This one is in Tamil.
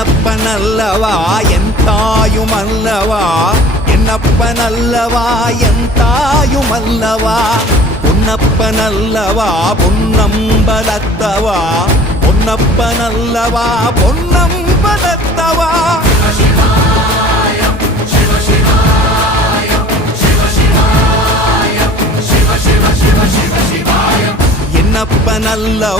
என்னப்பனல்லவா என் தாயுமல்லவா, என்னப்பனல்லவா என் தாயுமல்லவா, பொன்னப்பனல்லவா பொன்னம்பலத்தவா, பொன்னப்பனல்லவா பொன்னம்பலத்தவா. என்னப்பனல்லவா